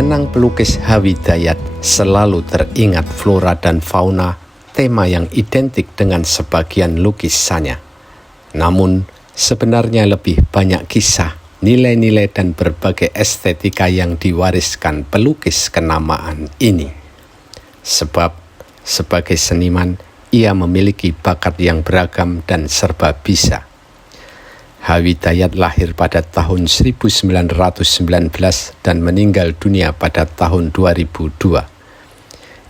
mengenang pelukis Hawidayat selalu teringat flora dan fauna, tema yang identik dengan sebagian lukisannya. Namun, sebenarnya lebih banyak kisah, nilai-nilai dan berbagai estetika yang diwariskan pelukis kenamaan ini. Sebab, sebagai seniman, ia memiliki bakat yang beragam dan serba bisa. Hawidayat lahir pada tahun 1919 dan meninggal dunia pada tahun 2002.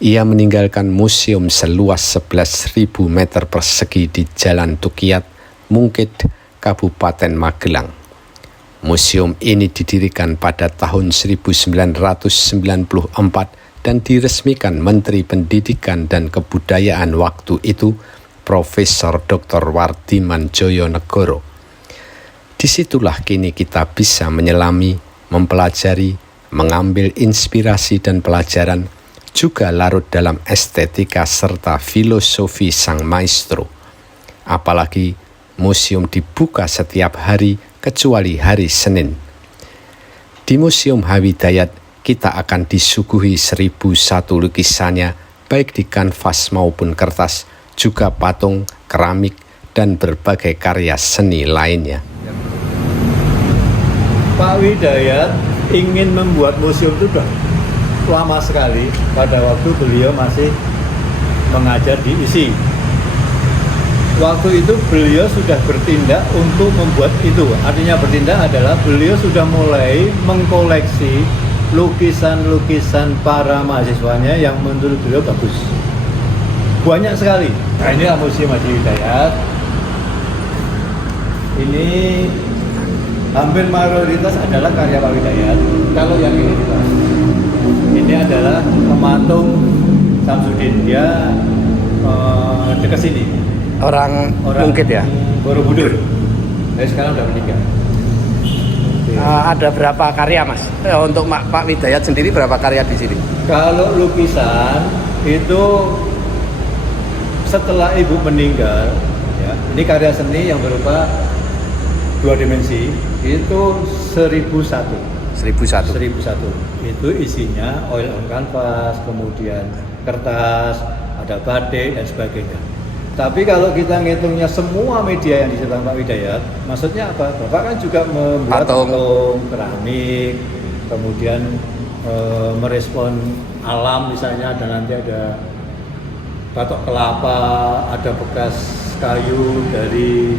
Ia meninggalkan museum seluas 11.000 meter persegi di Jalan Tukiat, Mungkid, Kabupaten Magelang. Museum ini didirikan pada tahun 1994 dan diresmikan Menteri Pendidikan dan Kebudayaan waktu itu, Profesor Dr. Wardiman Joyonegoro. Disitulah kini kita bisa menyelami, mempelajari, mengambil inspirasi dan pelajaran, juga larut dalam estetika serta filosofi sang maestro. Apalagi museum dibuka setiap hari kecuali hari Senin. Di Museum Hawidayat kita akan disuguhi 1.001 lukisannya, baik di kanvas maupun kertas, juga patung, keramik, dan berbagai karya seni lainnya. Pak Widayat ingin membuat museum itu sudah lama sekali, pada waktu beliau masih mengajar di ISI. Waktu itu beliau sudah bertindak untuk membuat itu. Artinya bertindak adalah beliau sudah mulai mengkoleksi lukisan-lukisan para mahasiswanya yang menurut beliau bagus. Banyak sekali. Nah, inilah Museum Haji Widayat. Ini hampir mayoritas adalah karya Pak Widayat. Kalau yang ini adalah pematung Samsudin. Dia dekat sini. Orang Mungkid ya? Borobudur. Tapi sekarang udah meninggal. Ada berapa karya Mas? Untuk Pak Widayat sendiri berapa karya di sini? Kalau lukisan itu setelah ibu meninggal, ya, ini karya seni yang berupa 2 dimensi, itu 1001. 1001. Itu isinya oil on canvas, kemudian kertas, ada batik dan sebagainya. Tapi kalau kita ngitungnya semua media yang disebut Pak Widayat, maksudnya apa? Bapak kan juga membuat patung, keramik, kemudian merespon alam misalnya, dan nanti ada batok kelapa, ada bekas kayu dari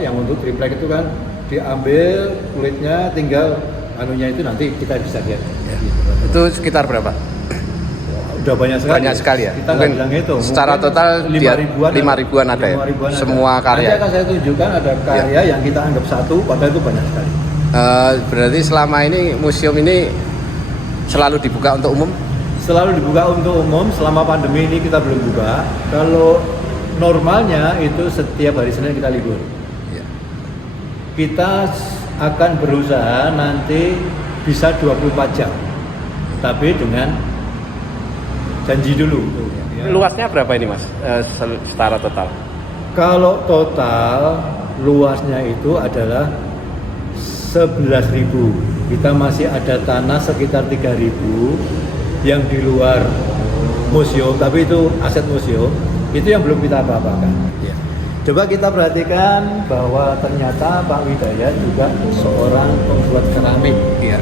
yang untuk triplek itu kan diambil kulitnya, tinggal anunya itu nanti kita bisa lihat. Ya. Itu sekitar berapa? Udah banyak sekali. Banyak sekali ya. Kita nggak bilang itu. Secara total 5.000-an ada ya. 5.000-an Semua ada. karya. Nanti akan saya tunjukkan ada karya yang kita anggap satu, padahal itu banyak sekali. Berarti selama ini museum ini selalu dibuka untuk umum? Selalu dibuka untuk umum. Selama pandemi ini kita belum buka. Kalau normalnya itu setiap hari Senin kita libur. Ya. Kita akan berusaha nanti bisa 24 jam, tapi dengan janji dulu. Luasnya berapa ini Mas? Secara total? Kalau total luasnya itu adalah 11.000. Kita masih ada tanah sekitar 3.000 yang di luar museum, tapi itu aset museum. Itu yang belum kita apa-apakan. Ya. Coba kita perhatikan bahwa ternyata Pak Widayat juga seorang pembuat keramik. Ya.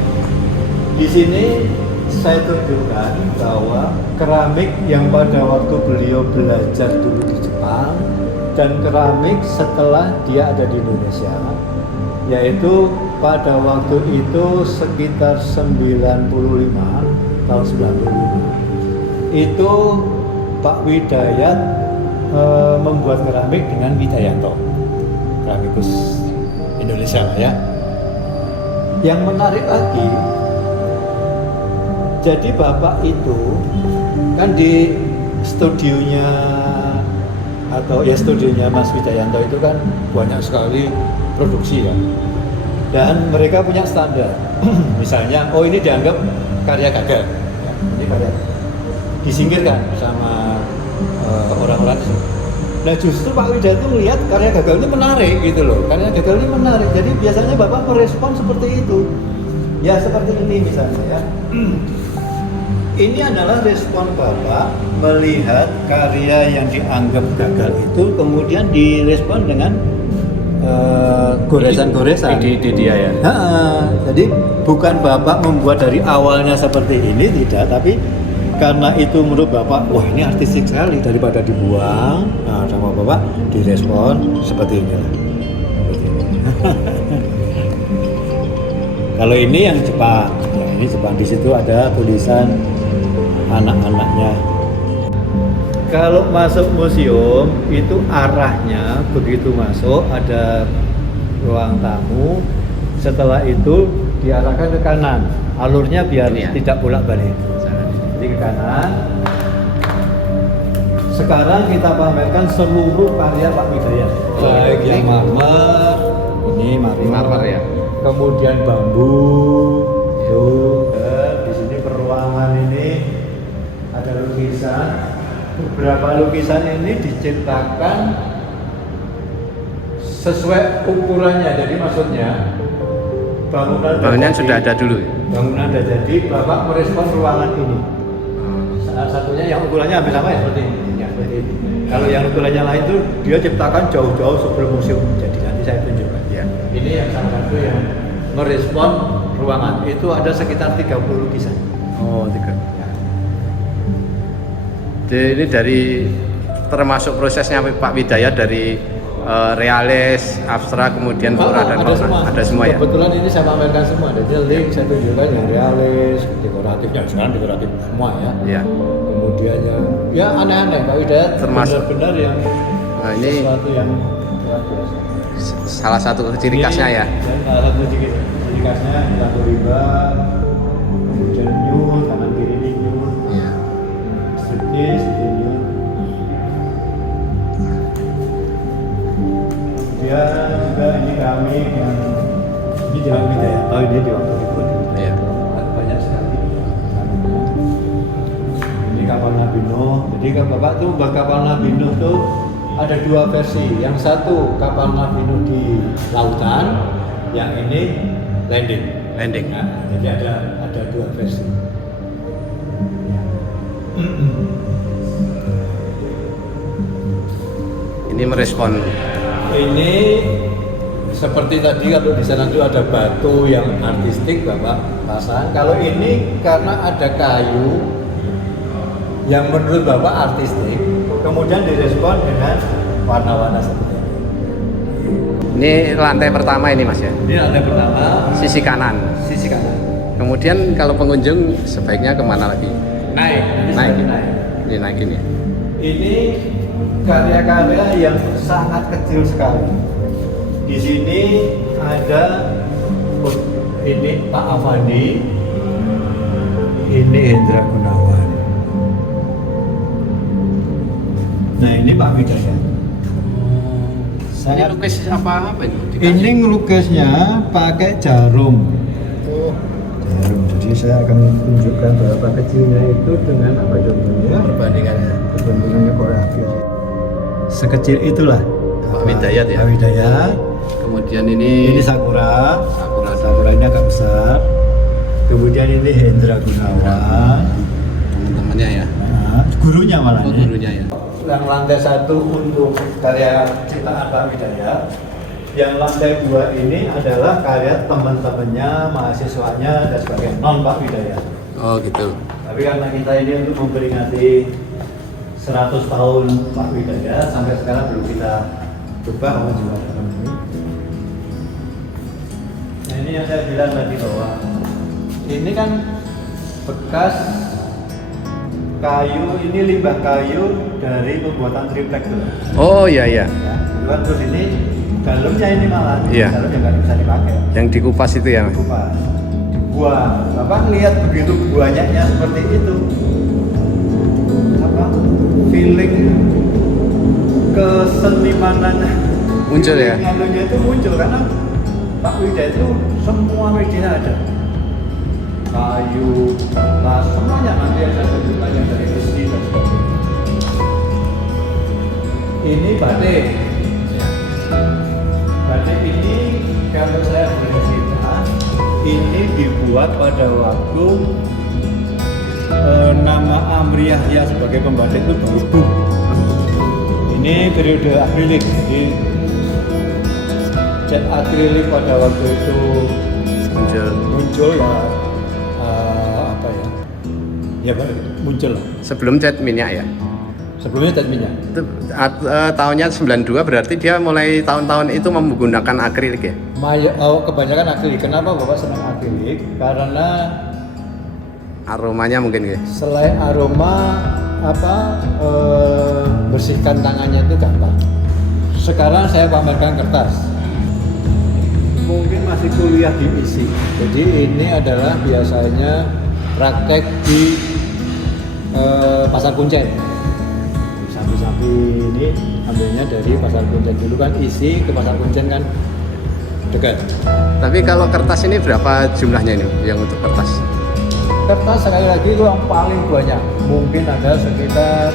Di sini saya tunjukkan bahwa keramik yang pada waktu beliau belajar dulu di Jepang dan keramik setelah dia ada di Indonesia, yaitu pada waktu itu sekitar 95 tahun 95 itu Pak Widayat membuat keramik dengan Widayanto, keramikus Indonesia ya. Yang menarik lagi, jadi Bapak itu kan di studionya atau ya studionya Mas Widayanto itu kan banyak sekali produksi ya. Dan mereka punya standar. Misalnya, oh ini dianggap karya gagal. Ya, ini karya disingkirkan sama orang-orang itu. Nah justru Pak Widayat itu melihat karya gagal ini menarik gitu loh. Karya gagal ini menarik. Jadi biasanya Bapak merespon seperti itu. Ya seperti ini misalnya ya. Ini adalah respon Bapak melihat karya yang dianggap gagal itu kemudian direspon dengan goresan-goresan. Ide dia ya. Jadi bukan Bapak membuat dari awalnya seperti ini, tidak, tapi karena itu menurut Bapak, wah ini artistik sekali, daripada dibuang, nah, sama Bapak direspon seperti ini. Kalau ini yang Jepang, ya, ini Jepang, di situ ada tulisan anak-anaknya. Kalau masuk museum itu arahnya begitu masuk ada ruang tamu, setelah itu diarahkan ke kanan, alurnya biar Ini ya? tidak bolak-balik. Jadi ke kanan. Sekarang kita pamerkan seluruh karya Pak Widayat, baik yang marmer, ini Marmer ya. kemudian bambu, tuh, di sini peruangan ini ada lukisan. Beberapa lukisan ini diciptakan sesuai ukurannya, jadi maksudnya bangunan sudah ada dulu. Bangunan sudah jadi, Bapak merespon ruangan ini. Salah satunya yang ukurannya hampir sama ya seperti ini. Ya, seperti ini. Kalau yang ukurannya lain itu dia ciptakan jauh-jauh sebelum museum jadi, nanti saya tunjukkan. Ya. Ini yang salah satu yang merespon ruangan, itu ada sekitar 30 lukisan. Oh, 3. Jadi ini dari termasuk prosesnya Pak Widayat dari realis, abstrak, kemudian flora dan fauna. Ada semua ya. Kebetulan ini saya pamerkan semua. Jadi link saya tunjukkan yang realis, dekoratif, yang sekarang dekoratif semua ya. Ya. Kemudian yang ya aneh-aneh Pak Widayat Termasuk benar-benar yang Nah, ini sesuatu yang luar biasa. salah satu ciri khasnya ya. Dan salah satu ciri khasnya Ratu Riba, kemudian nyun, kanan kiri ini nyun, Iya. striptease, ini nyun. Kemudian juga ini keramik yang ini jelas Widayat, tahu dia di waktu itu. Iya. Banyak sekali. Ini kapal Nabi Nuh. Jadi kan Bapak tuh kapal Nabi Nuh tuh ada dua versi. Yang satu kapal Nabi Nuh di lautan, yang ini landing. Landing. Nah, jadi ada dua versi. Ini merespon. Ini seperti tadi kalau di sana itu ada batu yang artistik Bapak pasang. Kalau ini karena ada kayu yang menurut Bapak artistik, kemudian direspon dengan warna-warna seperti ini. Ini lantai pertama ini Mas ya. Ini lantai pertama, Sisi kanan. sisi kanan. Kemudian kalau pengunjung sebaiknya kemana lagi? Naik, ini Naik. seperti naik. Ini naikin ya. Ini karya-karya yang sangat kecil sekali. Di sini ada ini Pak Afandi, ini Hendra Gunawan. Nah ini Pak Widayat. Ini lukis apa ini? Ini ngelukisnya pakai jarum. Oh, Jarum. Jadi saya akan tunjukkan berapa kecilnya itu dengan apa contohnya? perbandingannya. Perbandingannya koreografi. Sekecil itulah. Pak Widayat ya. Pak Widayat. Kemudian ini Sakura. Sakura. Sakura ini agak besar. Kemudian ini Hendra Gunawan. teman-temannya ya. Nah, gurunya malah. Oh, gurunya ya. Yang lantai 1 untuk karya ciptaan Pak Widayat. Yang lantai 2 ini adalah karya teman-temannya, mahasiswanya dan sebagainya, non Pak Widayat. Oh gitu. Tapi karena kita ini untuk memperingati 100 tahun Pak Widayat, sampai sekarang belum kita coba menjualkan ini. Nah ini yang saya bilang tadi bahwa ini kan bekas kayu, ini limbah kayu dari pembuatan triplek tuh. Oh iya iya. Ya, terus ini dalamnya ini malah, Iya. dalamnya nggak bisa dipakai. Yang dikupas itu ya Mas. Kupas, dibuang. Bapak lihat begitu banyaknya seperti itu, apa feeling kesenimanannya Muncul ya? feeling itu muncul karena Pak Widayat itu semua media ada, kayu, kertas, semuanya nanti yang saya tunjukkan yang dari besi dan sebagainya. Ini batik. Batik ini kalau saya boleh cerita, ini dibuat dibuat pada waktu nama Amriah ya sebagai pembatik itu baru boom. Ini periode akrilik, jadi cat akrilik pada waktu itu muncul ya muncul lah. Sebelum cat minyak ya? Sebelumnya cat minyak. Itu tahunnya 92 berarti dia mulai tahun-tahun itu menggunakan akrilik ya? Kebanyakan akrilik. Kenapa Bapak senang akrilik? Karena Aromanya mungkin ya? selain aroma bersihkan tangannya itu gampang. Sekarang saya pamerkan kertas. Mungkin masih kuliah di ISI. Jadi ini adalah biasanya praktek di Pasar Kuncen. Sapi-sapi ini ambilnya dari Pasar Kuncen. Dulu kan ISI ke Pasar Kuncen kan dekat. Tapi kalau kertas ini berapa jumlahnya ini yang untuk kertas? Kertas sekali lagi itu yang paling banyak. Mungkin ada sekitar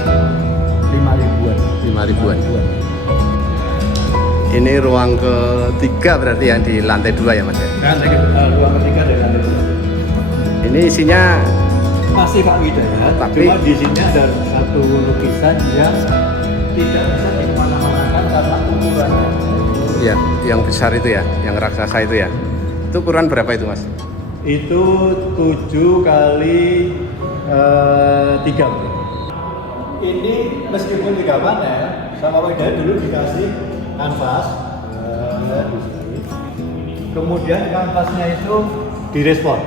5.000-an. 5.000-an. Ini ruang ketiga berarti yang di lantai 2 ya Mas ya? Ruang ketiga dari lantai 2. Ini isinya Masih Pak Widayat, cuma di sini ada satu lukisan yang tidak bisa dimana-manakan karena ukurannya. ya, yang besar itu ya, yang raksasa itu ya. Itu ukuran berapa itu Mas? Itu 7 kali 3. Ini meskipun 3 panel, sama Pak Widayat dulu dikasih kanvas, kemudian kanvasnya itu direspon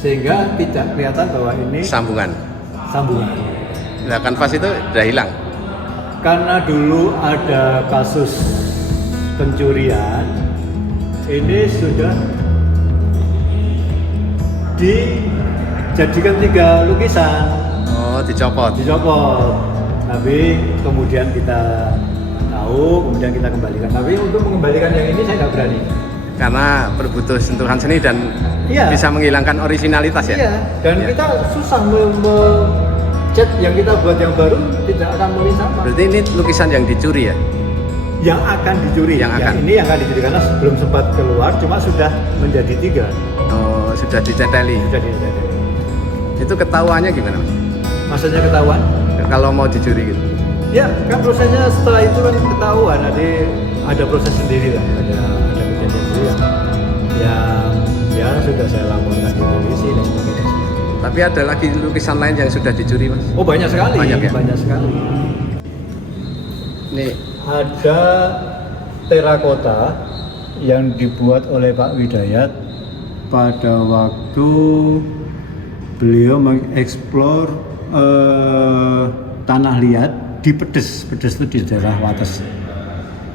sehingga tidak kelihatan bahwa ini Sambungan. Nah, kanvas itu udah hilang. karena dulu ada kasus pencurian, ini sudah dijadikan 3 lukisan. Oh, dicopot. Tapi kemudian kita tahu, kemudian kita kembalikan. Tapi untuk mengembalikan yang ini saya nggak berani. Karena berbutuh sentuhan seni dan bisa menghilangkan originalitas ya. Iya. Dan kita susah cat yang kita buat yang baru tidak akan mulai sama. Berarti ini lukisan yang dicuri ya? Yang akan dicuri. Ini yang akan dicuri karena belum sempat keluar, cuma sudah menjadi 3. Oh, sudah diceteli. Itu ketahuannya gimana Mas? Maksudnya ketahuan? Kalau mau dicuri gitu? Ya, kan prosesnya setelah itu kan ketahuan. Nanti ada proses sendiri lah, ada kejadian sendiri yang sudah saya laporkan di polisi dan sebagainya. Tapi ada lagi lukisan lain yang sudah dicuri Mas? Oh, banyak sekali. Banyak sekali. Ini ada terakota yang dibuat oleh Pak Widayat pada waktu beliau mengeksplor tanah liat di Pedes itu di daerah Wates.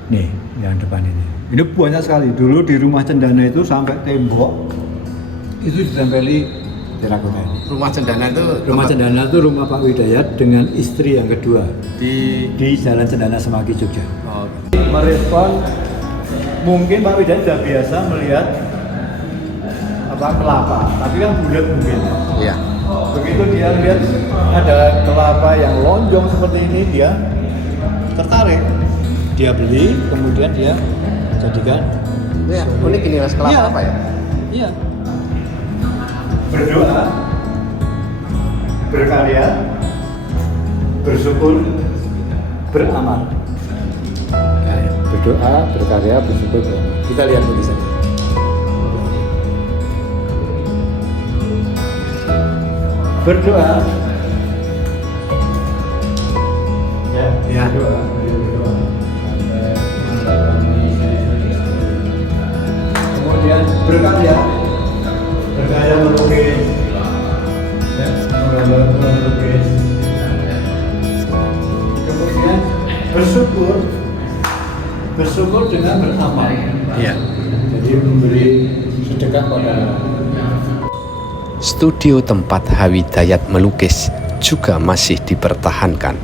Nih, yang depan ini. Ini banyak sekali. Dulu di rumah Cendana itu sampai tembok itu ditempeli terakota ini. rumah Cendana itu Cendana itu rumah Pak Widayat dengan istri yang kedua di di Jalan Cendana Semaki, Jogja. oh, Merespon mungkin Pak Widayat sudah biasa melihat kelapa, tapi kan bulat mungkin. iya. Begitu dia lihat ada kelapa yang lonjong seperti ini, dia tertarik. Dia beli, kemudian dia jadikan. Ya, unik ini Mas, kelapa apa ya? Iya. Berdoa, berkarya, bersyukur, beramal. Berdoa, berkarya, bersyukur, beramal. Kita lihat tulisannya. Berdoa, ya. Berdoa. Kemudian berkarya melukis, melukis. Kemudian bersyukur dengan beramal. Iya. Jadi memberi sedekah pada. Studio tempat Hawidayat melukis juga masih dipertahankan.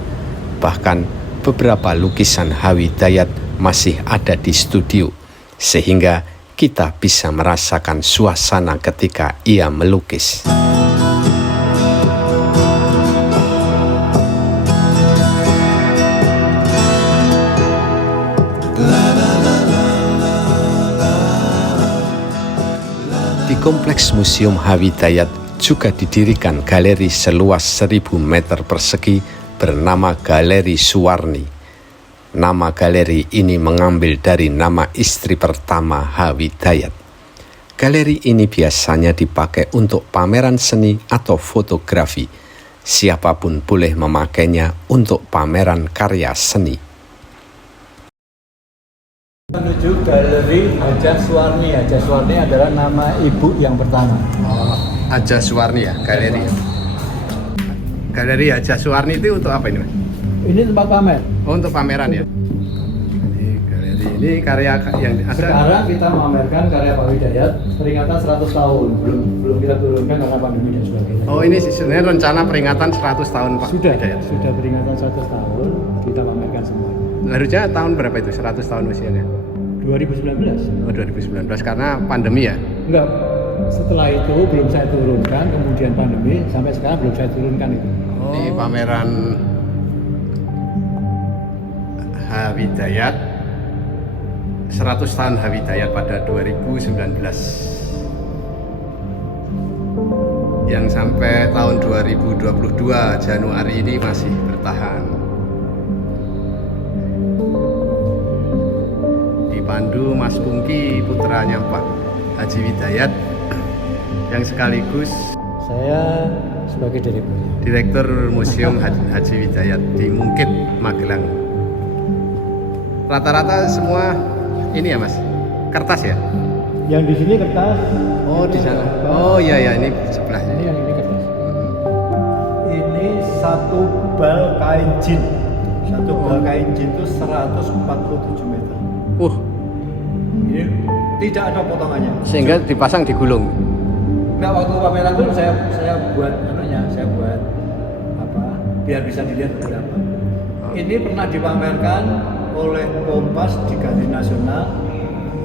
Bahkan beberapa lukisan Hawidayat masih ada di studio, sehingga kita bisa merasakan suasana ketika ia melukis. Kompleks Museum Hawidayat juga didirikan galeri seluas 1000 meter persegi bernama Galeri Suwarni. Nama galeri ini mengambil dari nama istri pertama Hawidayat. Galeri ini biasanya dipakai untuk pameran seni atau fotografi. Siapapun boleh memakainya untuk pameran karya seni. Menuju Galeri Haja Suwarni. Haja Suwarni adalah nama ibu yang pertama. Haja Suwarni ya, galeri. Galeri Haja Suwarni itu untuk apa ini, Mas? Ini tempat pamer. Oh, untuk pameran ya. Ini galeri ini karya yang ada. Sekarang kita memamerkan karya Pak Widayat peringatan 100 tahun. Belum kita turunkan karena pandemi dan sebagainya. Oh, ini sebenarnya rencana peringatan 100 tahun Pak Widayat. Sudah peringatan 100 tahun kita pamerkan semua. Harusnya tahun berapa itu 100 tahun usianya? 2019. Oh, 2019 karena pandemi ya. Enggak. Setelah itu belum saya turunkan, kemudian pandemi sampai sekarang belum saya turunkan itu. Di pameran Hawidayat 100 tahun Hawidayat pada 2019 yang sampai tahun 2022 Januari ini masih bertahan. Dipandu Mas Pungki, putranya Pak Haji Widayat yang sekaligus Saya sebagai Direktur Museum Haji Widayat di Mungkit, Magelang. Rata-rata semua ini ya Mas, kertas ya? yang di sini kertas. Oh di sana. Oh iya ya, ini sebelah Ini sini. yang ini kertas. Ini satu bal kain jin. Satu bal kain jin itu 147 meter. Ini tidak ada potongannya. Sehingga dipasang di gulung. Nah, waktu pameran itu saya buat saya buat apa? Biar bisa dilihat beberapa. Ini pernah dipamerkan oleh Kompas di Galeri Nasional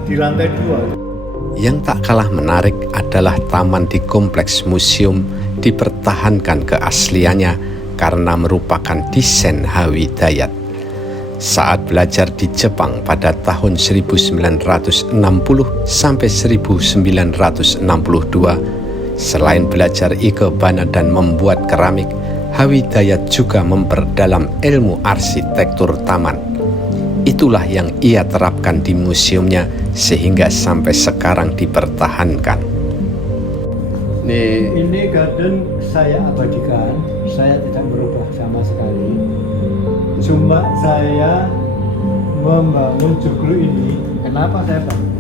di lantai 2. Yang tak kalah menarik adalah taman di kompleks museum dipertahankan keasliannya karena merupakan desain Hawidayat. Saat belajar di Jepang pada tahun 1960 sampai 1962, selain belajar ikebana dan membuat keramik, Hawidayat juga memperdalam ilmu arsitektur taman. Itulah yang ia terapkan di museumnya sehingga sampai sekarang dipertahankan. Ini garden saya abadikan, saya tidak berubah sama sekali. Cuma saya membangun joglo ini. Kenapa saya bangun?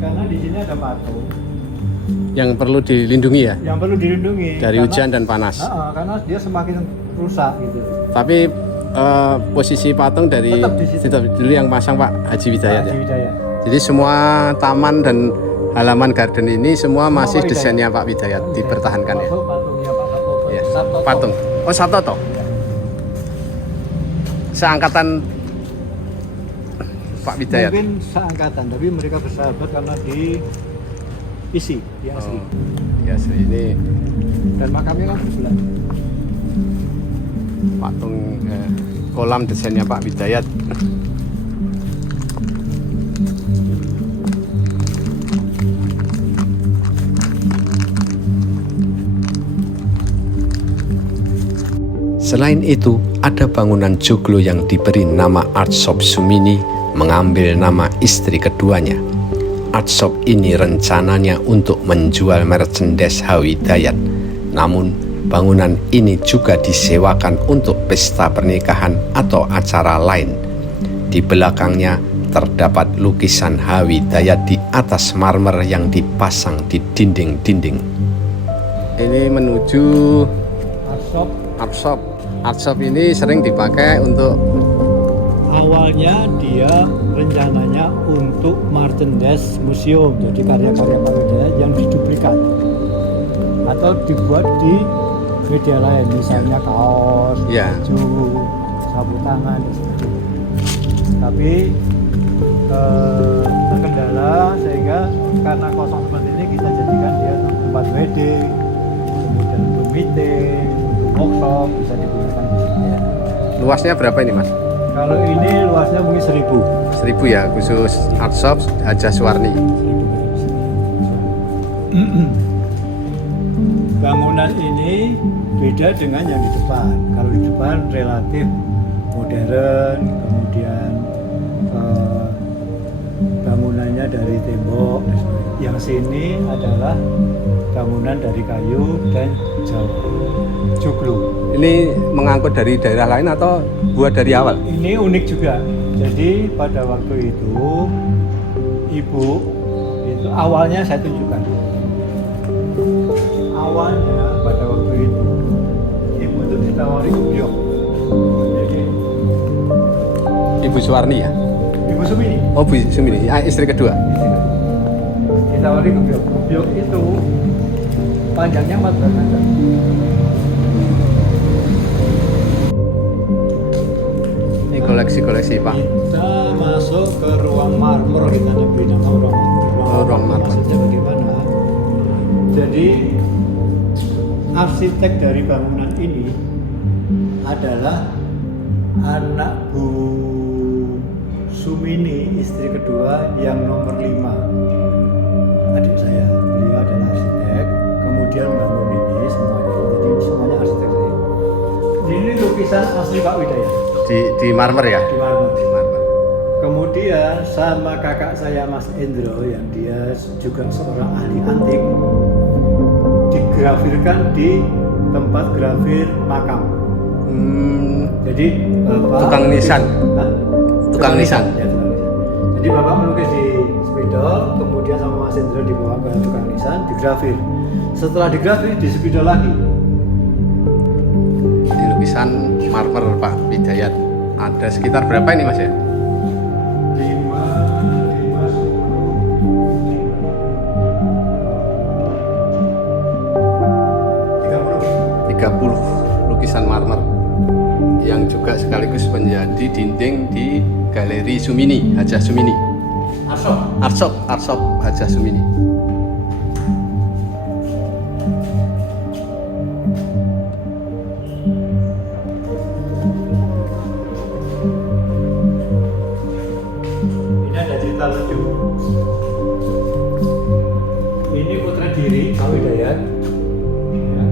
Karena di sini ada patung Yang perlu dilindungi ya, yang perlu dilindungi dari hujan dan panas. Karena dia semakin rusak gitu. Tapi posisi patung dari Tetap di situ. tetap dulu yang pasang Pak Haji Widayat ya. Haji Widayat. Jadi semua taman dan halaman garden ini semua masih Widayat. desainnya Pak Widayat dipertahankan ya. Patungnya Pak Satoto. Ya, Satoto. patung. Oh Satoto. Seangkatan Pak Widayat. Mungkin seangkatan, tapi mereka bersahabat karena di asli. Ya ini Dan makamnya kan sebelah. patung kolam desainnya Pak Widayat. Selain itu, ada bangunan joglo yang diberi nama Art Shop Sumini mengambil nama istri keduanya. Art Shop ini rencananya untuk menjual merchandise Hawidayat. Namun, bangunan ini juga disewakan untuk pesta pernikahan atau acara lain. Di belakangnya terdapat lukisan Hawidayat di atas marmer yang dipasang di dinding-dinding. Ini menuju Arshop art shop. Art shop ini sering dipakai untuk awalnya dia rencananya untuk merchandise museum, jadi karya-karya Pak Widayat yang diduplikat atau dibuat di media lain, misalnya kaos, Ya. baju, sapu tangan dan sebagainya. Tapi terkendala sehingga karena kosong seperti ini kita jadikan dia tempat wedding, kemudian untuk meeting, untuk workshop bisa digunakan di sini. luasnya berapa ini Mas? Kalau ini luasnya mungkin 1000. 1000 ya, khusus art shop Haja Suwarni. Bangunan ini beda dengan yang di depan. Kalau di depan relatif modern, kemudian bangunannya dari tembok dan sebagainya. Yang sini adalah bangunan dari kayu dan joglo. Ini mengangkut dari daerah lain atau buat dari awal? Ini unik juga. Jadi pada waktu itu ibu itu awalnya saya tunjukkan. Awalnya pada waktu itu ibu itu ditawari kubyok. Jadi Ibu Suwarni ya? Ibu Sumini. Oh, Bu Sumini, istri kedua. Ditawari kubyok. Kubyok itu panjangnya 14 meter. Ini koleksi-koleksi Pak. Kita masuk ke ruang marmer, kita beri nama ruang marmer. Oh, ruang marmer. Maksudnya bagaimana? Jadi arsitek dari bangunan ini adalah anak Bu Sumini, istri kedua yang nomor 5. Adik saya, beliau adalah arsitek, kemudian bangun ini semuanya. Jadi semuanya arsitek saya. Ini lukisan asli Pak Widayat. Di marmer ya? Di marmer. Di marmer. Kemudian sama kakak saya Mas Endro yang dia juga seorang ahli antik digrafirkan di tempat grafir makam. Jadi Bapak Tukang nisan. Hah? Tukang nisan. Ya, tukang nisan. Jadi Bapak melukis di spidol, kemudian sama Mas Endro dibawa ke tukang nisan, digrafir. Setelah digrafir di spidol lagi. Di lukisan marmer Pak Widayat. Ada sekitar berapa ini Mas ya? 30 lukisan marmer yang juga sekaligus menjadi dinding di Galeri Sumini, Hajah Sumini. Arsop Hajah Sumini. Ini ada cerita lucu. Ini potret diri Pak Widayat. Ya.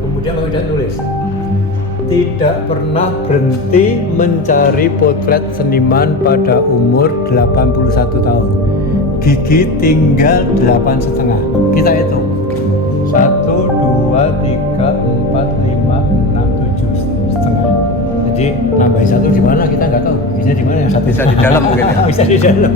Kemudian Pak Widayat nulis, tidak pernah berhenti mencari potret seniman pada umur 81 tahun. Gigi tinggal 8,5. Kita hitung. 1, 2, 3, 4, 5, 6, 7 setengah. Jadi nambahin 1 di mana kita nggak tahu. Bisa di mana yang 1? Bisa di dalam mungkin ya? Bisa di dalam.